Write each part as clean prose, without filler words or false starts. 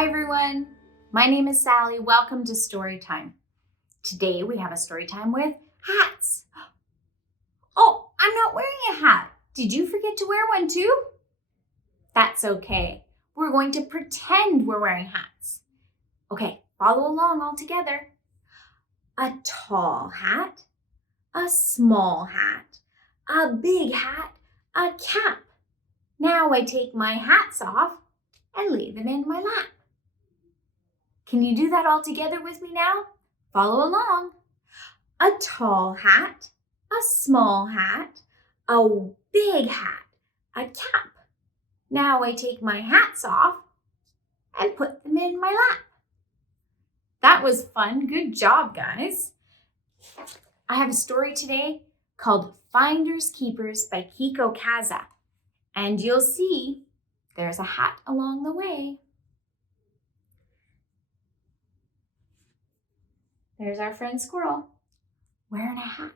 Hi everyone, my name is Sally. Welcome to Storytime. Today we have a story time with hats. Oh, I'm not wearing a hat. Did you forget to wear one too? That's okay. We're going to pretend we're wearing hats. Okay, follow along all together. A tall hat, a small hat, a big hat, a cap. Now I take my hats off and lay them in my lap. Can you do that all together with me now? Follow along. A tall hat, a small hat, a big hat, a cap. Now I take my hats off and put them in my lap. That was fun. Good job, guys. I have a story today called Finders Keepers by Kiko Kaza. And you'll see there's a hat along the way. There's our friend Squirrel wearing a hat.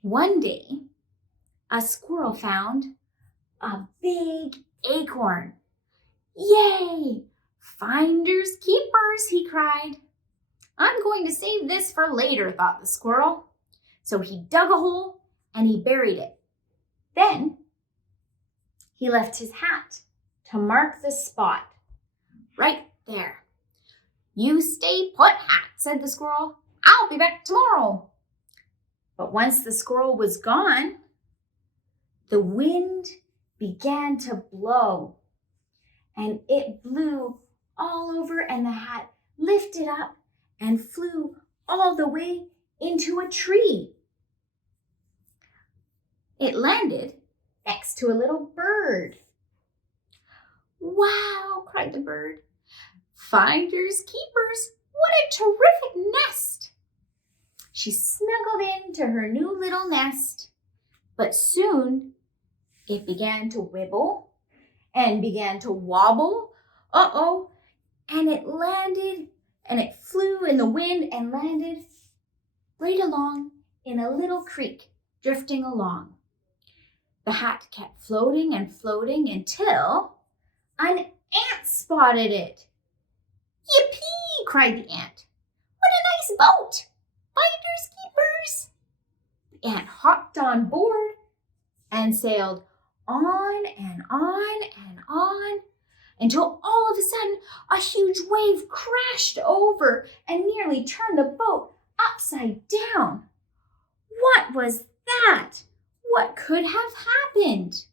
One day, a squirrel found a big acorn. Yay! Finders keepers, he cried. I'm going to save this for later, thought the squirrel. So he dug a hole and he buried it. Then he left his hat to mark the spot right there. You stay put, hat, said the squirrel. I'll be back tomorrow. But once the squirrel was gone, the wind began to blow. And it blew all over and the hat lifted up and flew all the way into a tree. It landed next to a little bird. Wow, cried the bird. Finders keepers, what a terrific nest! She snuggled into her new little nest, but soon it began to wibble and began to wobble. And it landed and it flew in the wind and landed right along in a little creek, drifting along. The hat kept floating and floating until an ant spotted it. Yippee! Cried the ant. What a nice boat! Finders keepers! The ant hopped on board and sailed on and on and on until all of a sudden a huge wave crashed over and nearly turned the boat upside down. What was that? What could have happened?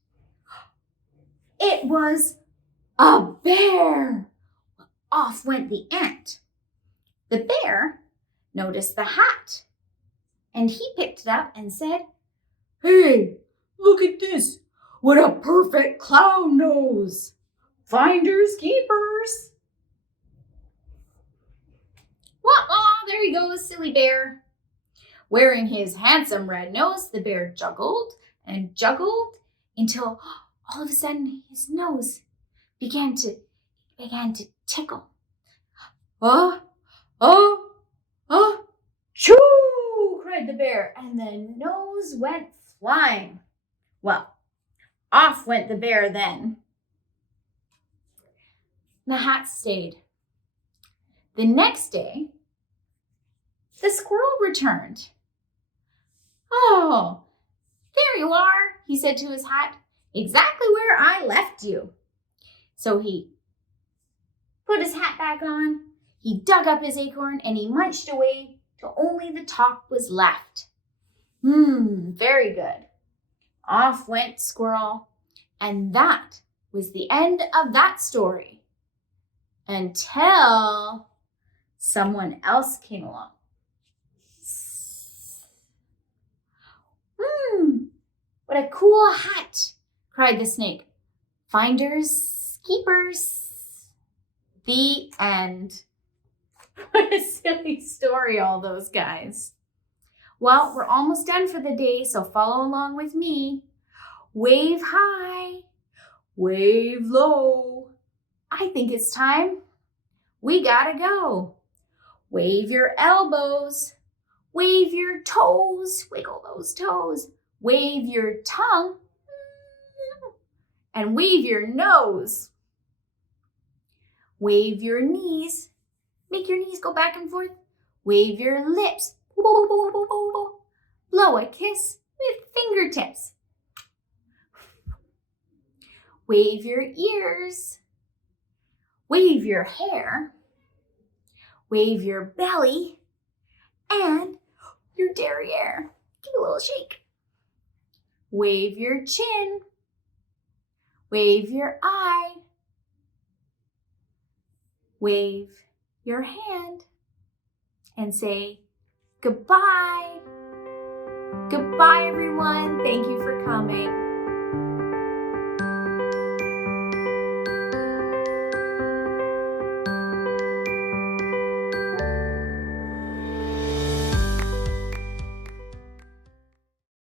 It was a bear. Off went the ant. The bear noticed the hat, and he picked it up and said, Hey, look at this. What a perfect clown nose. Finders keepers. Wah-wah, there he goes, silly bear. Wearing his handsome red nose, the bear juggled and juggled until all of a sudden his nose began to tickle. Choo! Cried the bear, and the nose went flying. Well, off went the bear then. The hat stayed. The next day, the squirrel returned. Oh, there you are, he said to his hat, exactly where I left you. So he put his hat back on, he dug up his acorn, and he munched away till only the top was left. Very good. Off went Squirrel, and that was the end of that story. Until someone else came along. What a cool hat, cried the snake. Finders keepers. The end. What a silly story, all those guys. Well, we're almost done for the day, so follow along with me. Wave high, wave low. I think it's time. We gotta go. Wave your elbows, wave your toes, wiggle those toes. Wave your tongue, and wave your nose. Wave your knees. Make your knees go back and forth. Wave your lips. Blow a kiss with fingertips. Wave your ears. Wave your hair. Wave your belly and your derriere. Give a little shake. Wave your chin. Wave your eye. Wave your hand and say goodbye. Goodbye, everyone. Thank you for coming.